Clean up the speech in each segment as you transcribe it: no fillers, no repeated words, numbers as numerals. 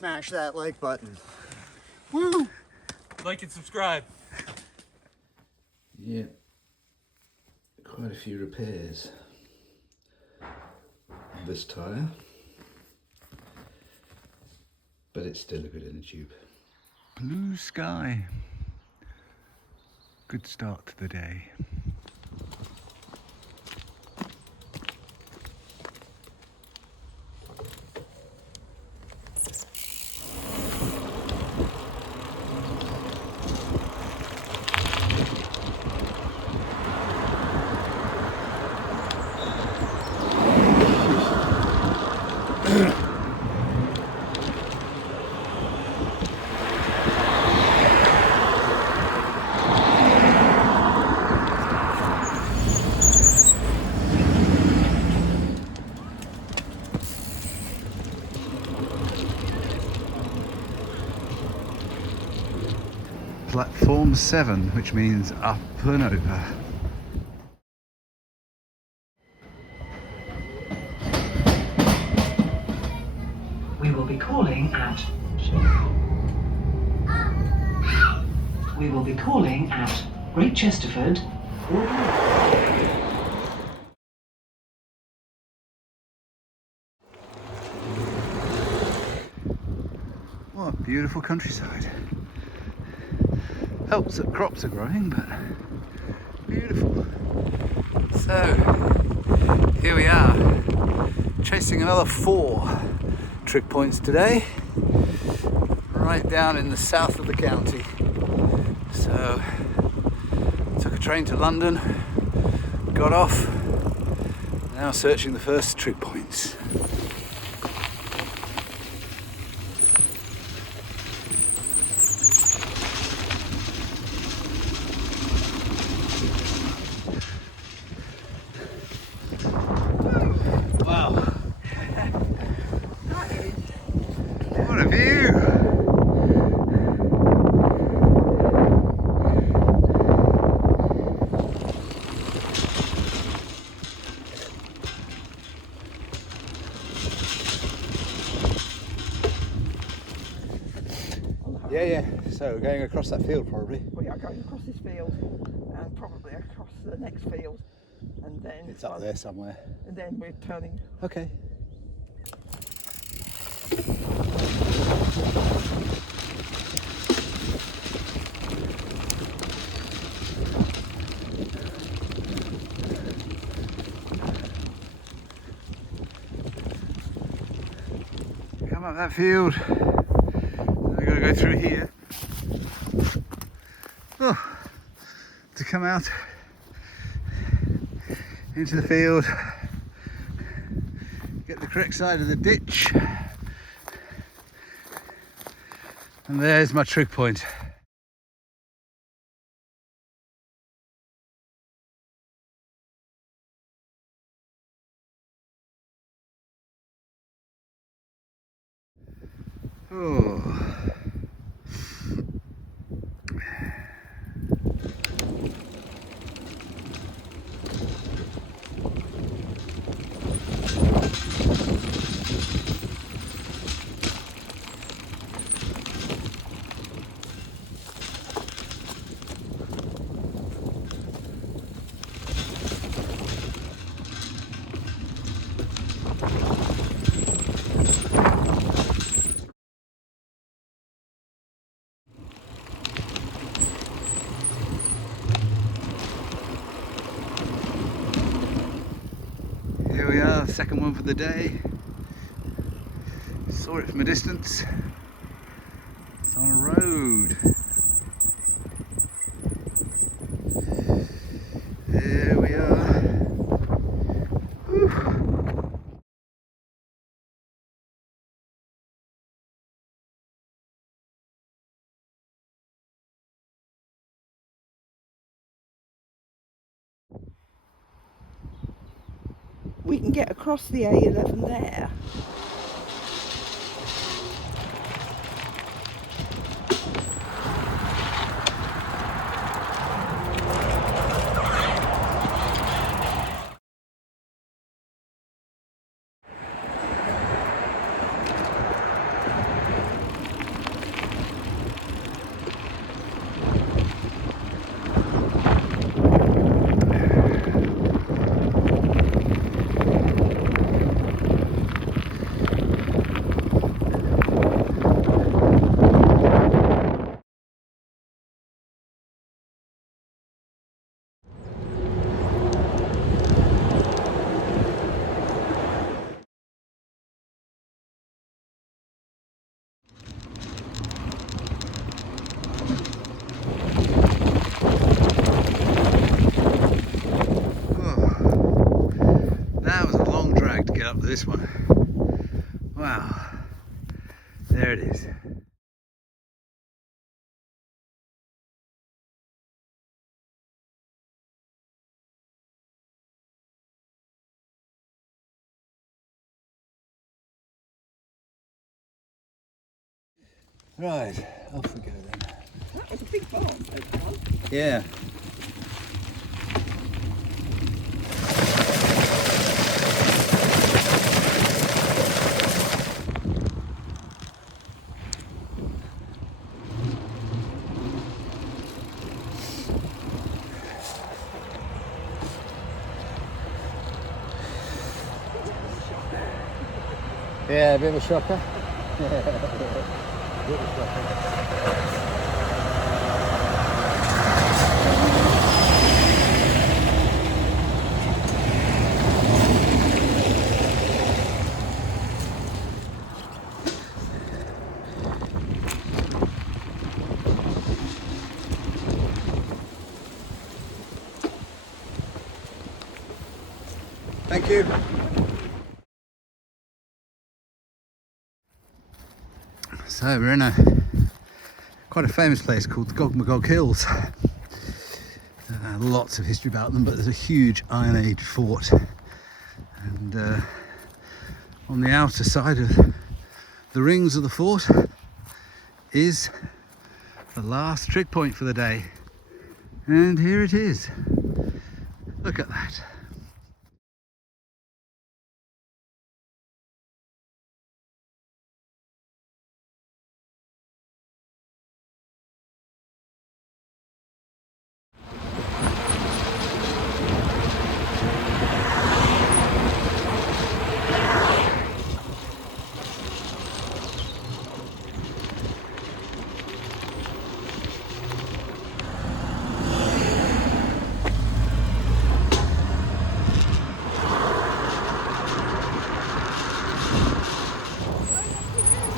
smash that like button. Woo! Like and subscribe. Yeah, quite a few repairs on this tyre, but it's still a good inner tube. Blue sky. Good start to the day. Platform 7, which means up and over. We will be calling at... We will be calling at Great Chesterford. What beautiful countryside. Helps that crops are growing, but beautiful. So, here we are, chasing another 4 trig points today, right down in the south of the county. So, took a train to London, got off, now searching the first trig points. What a view! Yeah, so we're going across that field probably. We are going across this field and probably across the next field, and then It's up there somewhere. And then we're turning. Okay. Come up that field. We've got to go through here. Oh, to come out into the field, get the correct side of the ditch, and there's my trig point. Oh. Here we are, the second one for the day. Saw it from a distance. It's on a road. There we are. Whew. We can get across the A11 there. this one. Wow, there it is. Right, off we go then. That was a big barn, that one. Yeah. Yeah, a bit of a shocker. Thank you. So we're in quite a famous place called the Gogmagog Hills. Lots of history about them, but there's a huge Iron Age fort, and on the outer side of the rings of the fort is the last trig point for the day, and here it is. Look at that.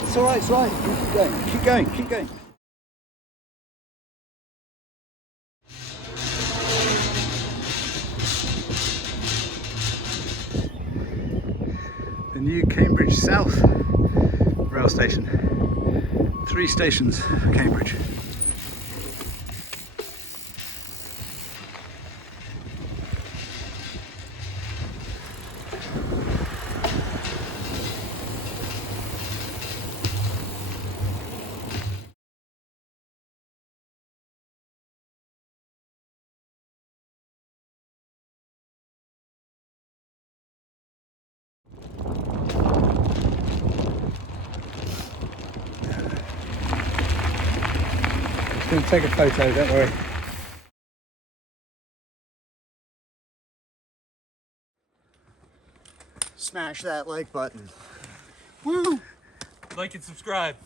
It's all right, it's all right. Keep going, keep going, keep going. The new Cambridge South rail station. 3 stations for Cambridge. Going to take a photo, don't worry. Smash that like button. Woo! Like and subscribe.